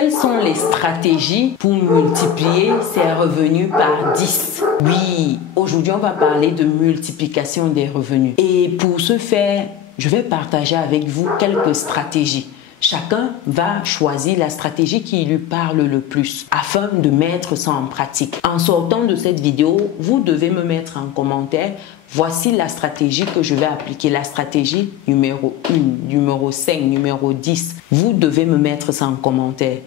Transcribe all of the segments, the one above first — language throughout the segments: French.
Quelles sont les stratégies pour multiplier ses revenus par 10? Oui, aujourd'hui on va parler de multiplication des revenus. Et pour ce faire, je vais partager avec vous quelques stratégies. Chacun va choisir la stratégie qui lui parle le plus afin de mettre ça en pratique. En sortant de cette vidéo, vous devez me mettre en commentaire: voici la stratégie que je vais appliquer, la stratégie numéro 1, numéro 5, numéro 10. Vous devez me mettre ça en commentaire.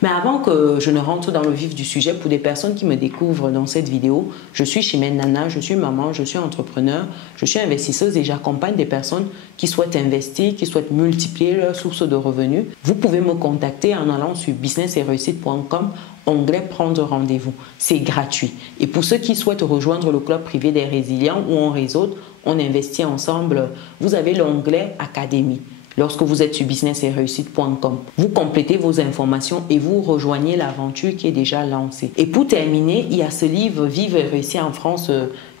Mais avant que je ne rentre dans le vif du sujet, pour des personnes qui me découvrent dans cette vidéo, je suis Chimène Nana, je suis maman, je suis entrepreneur, je suis investisseuse et j'accompagne des personnes qui souhaitent investir, qui souhaitent multiplier leurs sources de revenus. Vous pouvez me contacter en allant sur businessetreusite.com, onglet prendre rendez-vous. C'est gratuit. Et pour ceux qui souhaitent rejoindre le club privé des résilients où on réseaute, on investit ensemble, vous avez l'onglet Académie. Lorsque vous êtes sur businessetreusite.com, vous complétez vos informations et vous rejoignez l'aventure qui est déjà lancée. Et pour terminer, il y a ce livre Vivre et réussir en France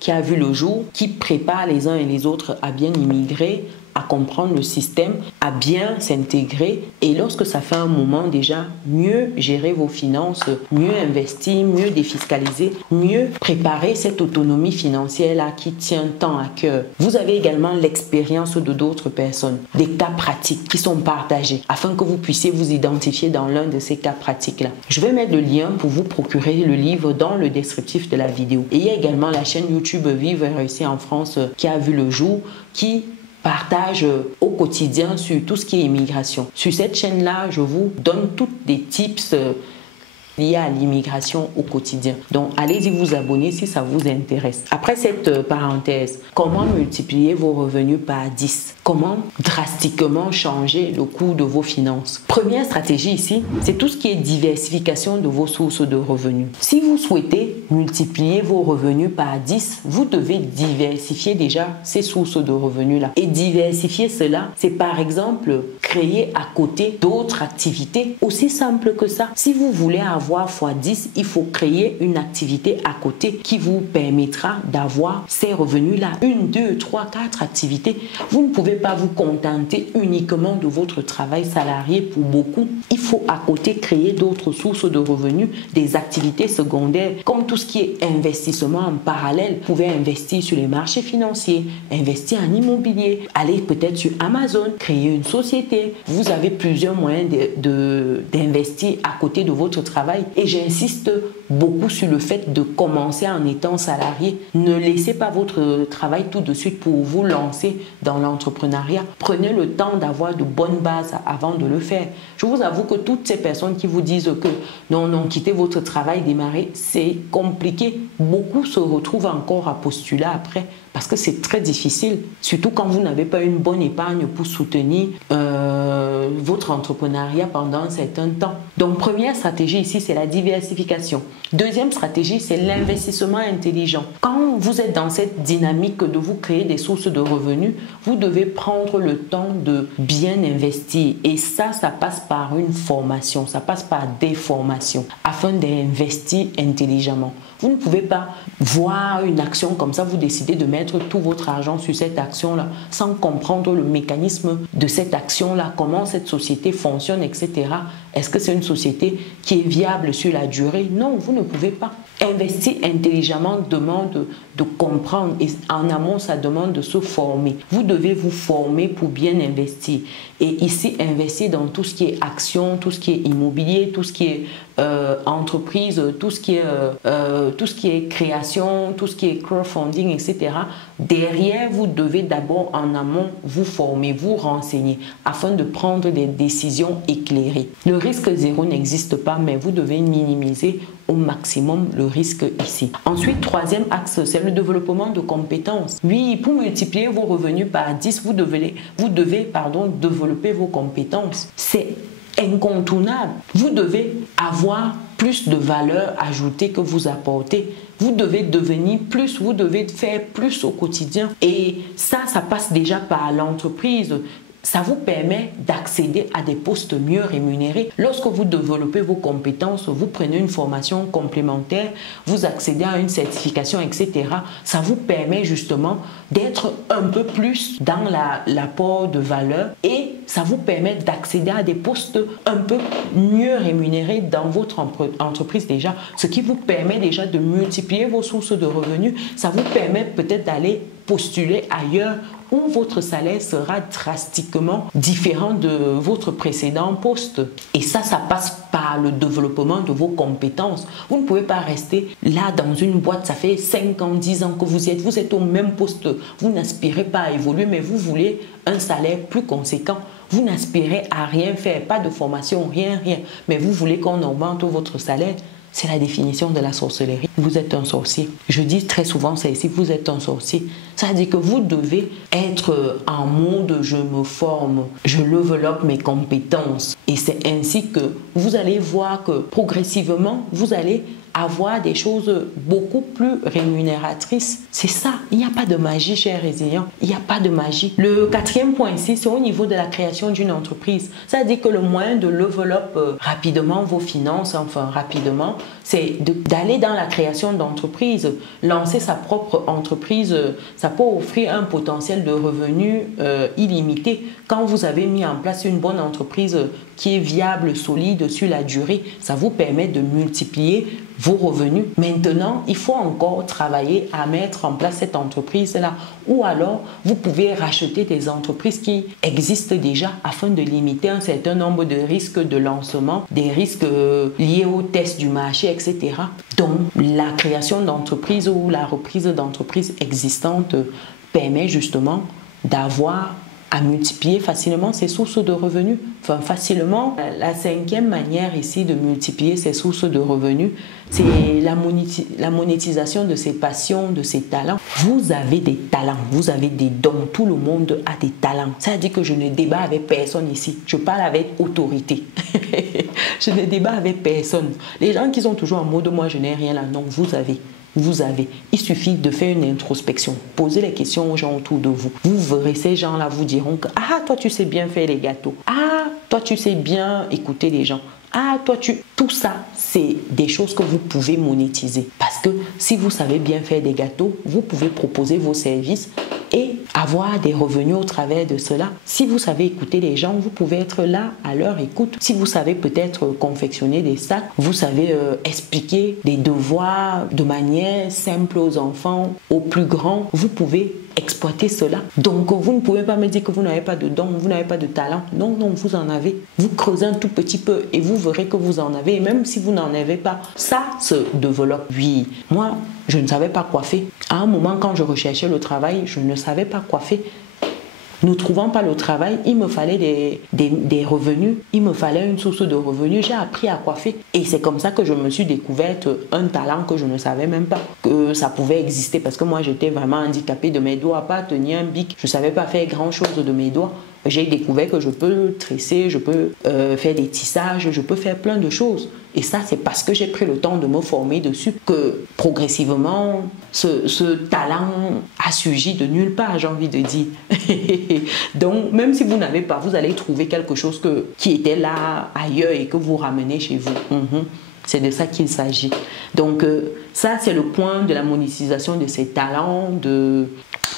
qui a vu le jour, qui prépare les uns et les autres à bien immigrer, à comprendre le système, à bien s'intégrer et lorsque ça fait un moment déjà, mieux gérer vos finances, mieux investir, mieux défiscaliser, mieux préparer cette autonomie financière-là qui tient tant à cœur. Vous avez également l'expérience de d'autres personnes, des cas pratiques qui sont partagés afin que vous puissiez vous identifier dans l'un de ces cas pratiques-là. Je vais mettre le lien pour vous procurer le livre dans le descriptif de la vidéo. Et il y a également la chaîne YouTube Vivre et réussir en France qui a vu le jour, qui partage au quotidien sur tout ce qui est immigration. Sur cette chaîne-là, je vous donne tous des tips liés à l'immigration au quotidien. Donc, allez-y vous abonner si ça vous intéresse. Après cette parenthèse, comment multiplier vos revenus par 10? Comment drastiquement changer le coût de vos finances? Première stratégie ici, c'est tout ce qui est diversification de vos sources de revenus. Si vous souhaitez multiplier vos revenus par 10, vous devez diversifier déjà ces sources de revenus-là. Et diversifier cela, c'est par exemple créer à côté d'autres activités. Aussi simple que ça. Si vous voulez avoir x10, il faut créer une activité à côté qui vous permettra d'avoir ces revenus-là. 1, 2, 3, 4 activités. Vous ne pouvez pas vous contenter uniquement de votre travail salarié pour beaucoup. Il faut à côté créer d'autres sources de revenus, des activités secondaires, comme tout ce qui est investissement en parallèle. Vous pouvez investir sur les marchés financiers, investir en immobilier, aller peut-être sur Amazon, créer une société. Vous avez plusieurs moyens d'investir à côté de votre travail. Et j'insiste beaucoup sur le fait de commencer en étant salarié. Ne laissez pas votre travail tout de suite pour vous lancer dans l'entrepreneuriat. Prenez le temps d'avoir de bonnes bases avant de le faire. Je vous avoue que toutes ces personnes qui vous disent que non, quittez votre travail, démarrez, c'est compliqué. Beaucoup se retrouvent encore à postuler après parce que c'est très difficile, surtout quand vous n'avez pas une bonne épargne pour soutenir votre entrepreneuriat pendant un certain temps. Donc, première stratégie ici, c'est la diversification. Deuxième stratégie, c'est l'investissement intelligent. Quand vous êtes dans cette dynamique de vous créer des sources de revenus, vous devez prendre le temps de bien investir. Et ça passe par une formation, ça passe par des formations afin d'investir intelligemment. Vous ne pouvez pas voir une action comme ça, vous décidez de mettre tout votre argent sur cette action-là sans comprendre le mécanisme de cette action-là, comment cette société fonctionne, etc. Est-ce que c'est une société qui est viable sur la durée? Non, vous ne pouvez pas. Investir intelligemment demande de comprendre et en amont, ça demande de se former. Vous devez vous former pour bien investir. Et ici, investir dans tout ce qui est action, tout ce qui est immobilier, tout ce qui est entreprise, tout ce qui est création, tout ce qui est crowdfunding, etc. Derrière, vous devez d'abord en amont vous former, vous renseigner afin de prendre des décisions éclairées. Le risque zéro n'existe pas, mais vous devez minimiser au maximum le risque ici. Ensuite, troisième axe, c'est le développement de compétences. Oui, pour multiplier vos revenus par 10, vous devez développer vos compétences. C'est incontournable. Vous devez avoir plus de valeur ajoutée que vous apportez. Vous devez devenir plus, vous devez faire plus au quotidien. Et ça passe déjà par l'entreprise. ça vous permet d'accéder à des postes mieux rémunérés. Lorsque vous développez vos compétences, vous prenez une formation complémentaire, vous accédez à une certification, etc. Ça vous permet justement d'être un peu plus dans l'apport de valeur et ça vous permet d'accéder à des postes un peu mieux rémunérés dans votre entreprise déjà, ce qui vous permet déjà de multiplier vos sources de revenus. Ça vous permet peut-être d'aller postuler ailleurs où votre salaire sera drastiquement différent de votre précédent poste. Et ça passe par le développement de vos compétences. Vous ne pouvez pas rester là dans une boîte, ça fait 5 ans, 10 ans que vous êtes au même poste. Vous n'aspirez pas à évoluer, mais vous voulez un salaire plus conséquent. Vous n'aspirez à rien faire, pas de formation, rien. Mais vous voulez qu'on augmente votre salaire. C'est la définition de la sorcellerie. Vous êtes un sorcier. Je dis très souvent ça ici, vous êtes un sorcier. Ça veut dire que vous devez être en mode je me forme, je développe mes compétences. Et c'est ainsi que vous allez voir que progressivement, vous allez avoir des choses beaucoup plus rémunératrices. C'est ça. Il n'y a pas de magie, chers résilients. Il n'y a pas de magie. Le 4e point ici, c'est au niveau de la création d'une entreprise. Ça veut dire que le moyen de développer rapidement vos finances, enfin rapidement, c'est d'aller dans la création d'entreprise. Lancer sa propre entreprise, ça peut offrir un potentiel de revenus illimité. Quand vous avez mis en place une bonne entreprise qui est viable, solide sur la durée, ça vous permet de multiplier vos revenus. Maintenant, il faut encore travailler à mettre en place cette entreprise-là. Ou alors, vous pouvez racheter des entreprises qui existent déjà afin de limiter un certain nombre de risques de lancement, des risques liés au test du marché, etc. Donc, la création d'entreprises ou la reprise d'entreprises existantes permet justement d'avoir à multiplier facilement ses sources de revenus. Enfin, facilement. La 5e manière ici de multiplier ses sources de revenus, c'est la monétisation de ses passions, de ses talents. Vous avez des talents, vous avez des dons. Tout le monde a des talents. Ça veut dire que je ne débat avec personne ici. Je parle avec autorité. Je ne débat avec personne. Les gens qui sont toujours en mode « moi, je n'ai rien là », non, vous avez. Vous avez. Il suffit de faire une introspection. Posez les questions aux gens autour de vous. Vous verrez, ces gens-là vous diront que « Ah, toi, tu sais bien faire les gâteaux. Ah, toi, tu sais bien écouter les gens. Ah, toi, tu... » Tout ça, c'est des choses que vous pouvez monétiser. Parce que si vous savez bien faire des gâteaux, vous pouvez proposer vos services et avoir des revenus au travers de cela. Si vous savez écouter les gens, vous pouvez être là à leur écoute. Si vous savez peut-être confectionner des sacs, vous savez expliquer des devoirs de manière simple aux enfants, aux plus grands, vous pouvez exploiter cela. Donc, vous ne pouvez pas me dire que vous n'avez pas de don, vous n'avez pas de talent. Non, non, vous en avez. Vous creusez un tout petit peu et vous verrez que vous en avez. Et même si vous n'en avez pas, ça se développe. Oui, moi, je ne savais pas coiffer. À un moment, quand je recherchais le travail, je ne savais pas coiffer. Ne trouvant pas le travail, il me fallait des revenus, il me fallait une source de revenus. J'ai appris à coiffer et c'est comme ça que je me suis découverte un talent que je ne savais même pas que ça pouvait exister parce que moi j'étais vraiment handicapée de mes doigts, pas tenir un bic, je ne savais pas faire grand chose de mes doigts. J'ai découvert que je peux tresser, je peux faire des tissages, je peux faire plein de choses. Et ça, c'est parce que j'ai pris le temps de me former dessus que progressivement, ce talent a surgi de nulle part, j'ai envie de dire. Donc, même si vous n'avez pas, vous allez trouver quelque chose qui était là ailleurs et que vous ramenez chez vous. C'est de ça qu'il s'agit. Donc, ça, c'est le point de la monétisation de ses talents, de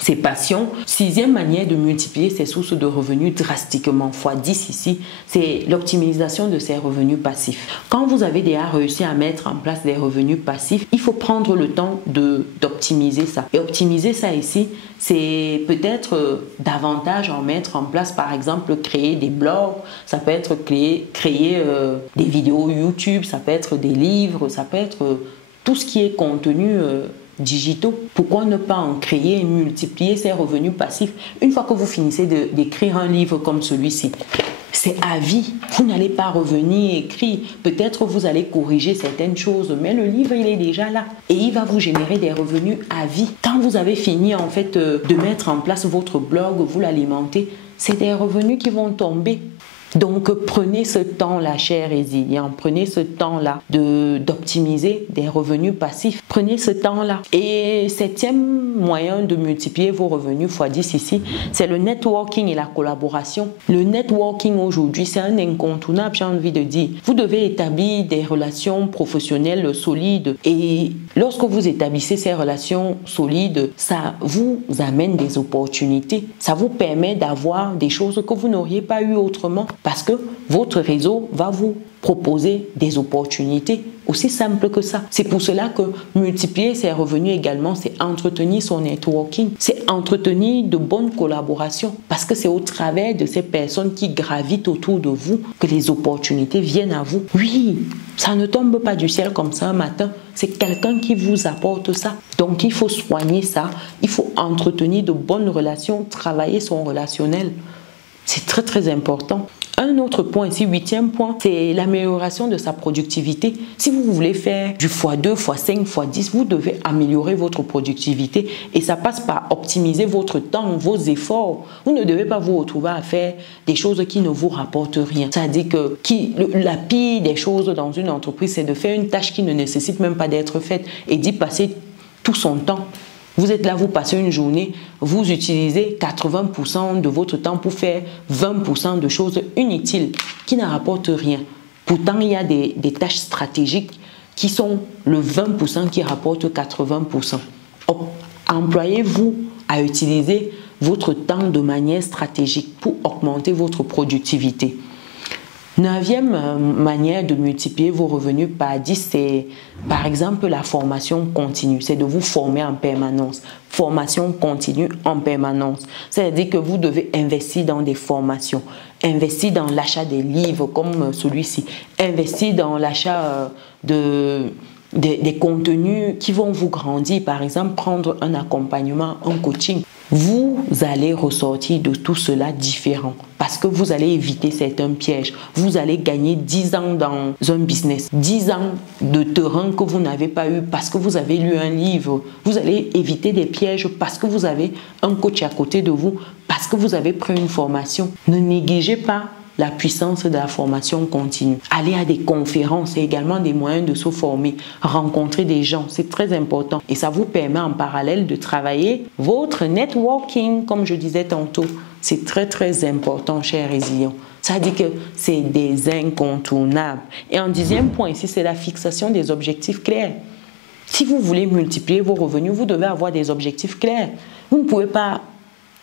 ses passions. 6e manière de multiplier ses sources de revenus drastiquement, x10 ici, c'est l'optimisation de ses revenus passifs. Quand vous avez déjà réussi à mettre en place des revenus passifs, il faut prendre le temps d'optimiser ça. Et optimiser ça ici, c'est peut-être davantage en mettre en place, par exemple, créer des blogs, ça peut être créer des vidéos YouTube, ça peut être des livres, ça peut être tout ce qui est contenu digitaux. Pourquoi ne pas en créer et multiplier ces revenus passifs? Une fois que vous finissez d'écrire un livre comme celui-ci, c'est à vie. Vous n'allez pas revenir écrire. Peut-être vous allez corriger certaines choses, mais le livre, il est déjà là. Et il va vous générer des revenus à vie. Quand vous avez fini, en fait, de mettre en place votre blog, vous l'alimentez, c'est des revenus qui vont tomber. Donc, prenez ce temps-là, cher résilient, prenez ce temps-là d'optimiser des revenus passifs. Prenez ce temps-là. Et septième moyen de multiplier vos revenus x10 ici, c'est le networking et la collaboration. Le networking aujourd'hui, c'est un incontournable, j'ai envie de dire. Vous devez établir des relations professionnelles solides. Et lorsque vous établissez ces relations solides, ça vous amène des opportunités. Ça vous permet d'avoir des choses que vous n'auriez pas eues autrement. Parce que votre réseau va vous proposer des opportunités. Aussi simple que ça. C'est pour cela que multiplier ses revenus également, c'est entretenir son networking, c'est entretenir de bonnes collaborations. Parce que c'est au travers de ces personnes qui gravitent autour de vous que les opportunités viennent à vous. Oui, ça ne tombe pas du ciel comme ça un matin. C'est quelqu'un qui vous apporte ça. Donc il faut soigner ça. Il faut entretenir de bonnes relations, travailler son relationnel. C'est très très important. Un autre point ici, 8e point, c'est l'amélioration de sa productivité. Si vous voulez faire du x2, x5, x10, vous devez améliorer votre productivité et ça passe par optimiser votre temps, vos efforts. Vous ne devez pas vous retrouver à faire des choses qui ne vous rapportent rien. C'est-à-dire que la pire des choses dans une entreprise, c'est de faire une tâche qui ne nécessite même pas d'être faite et d'y passer tout son temps. Vous êtes là, vous passez une journée, vous utilisez 80% de votre temps pour faire 20% de choses inutiles qui ne rapportent rien. Pourtant, il y a des tâches stratégiques qui sont le 20% qui rapportent 80%. Employez-vous à utiliser votre temps de manière stratégique pour augmenter votre productivité. 9e manière de multiplier vos revenus par 10, c'est par exemple la formation continue. C'est de vous former en permanence. Formation continue en permanence. C'est-à-dire que vous devez investir dans des formations. Investir dans l'achat des livres comme celui-ci. Investir dans l'achat des contenus qui vont vous grandir. Par exemple, prendre un accompagnement, un coaching. Vous allez ressortir de tout cela différent parce que vous allez éviter certains pièges. Vous allez gagner 10 ans dans un business, 10 ans de terrain que vous n'avez pas eu parce que vous avez lu un livre. Vous allez éviter des pièges parce que vous avez un coach à côté de vous, parce que vous avez pris une formation. Ne négligez pas la puissance de la formation continue. Aller à des conférences, c'est également des moyens de se former, rencontrer des gens, c'est très important. Et ça vous permet en parallèle de travailler votre networking, comme je disais tantôt. C'est très très important, chers résilients. Ça dit que c'est des incontournables. Et en 10e point ici, c'est la fixation des objectifs clairs. Si vous voulez multiplier vos revenus, vous devez avoir des objectifs clairs. Vous ne pouvez pas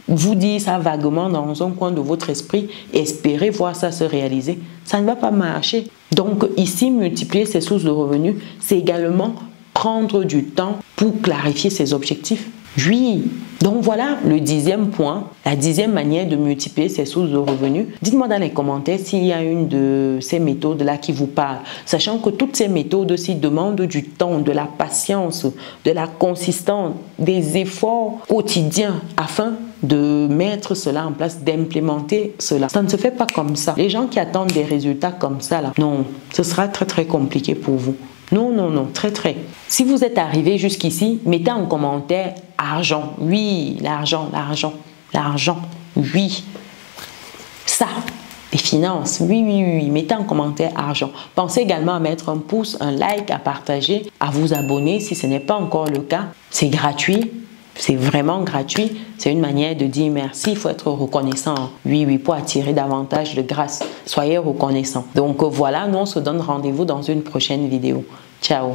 vous dire ça vaguement dans un coin de votre esprit et espérer voir ça se réaliser. Ça ne va pas marcher. Donc ici, multiplier ses sources de revenus, c'est également prendre du temps pour clarifier ses objectifs. Oui, donc voilà le 10e point, la 10e manière de multiplier ses sources de revenus. Dites-moi dans les commentaires s'il y a une de ces méthodes-là qui vous parle, sachant que toutes ces méthodes-ci demandent du temps, de la patience, de la consistance, des efforts quotidiens afin de mettre cela en place, d'implémenter cela. Ça ne se fait pas comme ça. Les gens qui attendent des résultats comme ça, là, non, ce sera très très compliqué pour vous. Non, non, non, très, très. Si vous êtes arrivé jusqu'ici, mettez en commentaire argent. Oui, l'argent, l'argent, l'argent. Oui. Ça, les finances. Oui, oui, oui. Mettez en commentaire argent. Pensez également à mettre un pouce, un like, à partager, à vous abonner si ce n'est pas encore le cas. C'est gratuit. C'est vraiment gratuit. C'est une manière de dire merci. Il faut être reconnaissant. Oui, oui, pour attirer davantage de grâce. Soyez reconnaissant. Donc voilà, nous on se donne rendez-vous dans une prochaine vidéo. Ciao.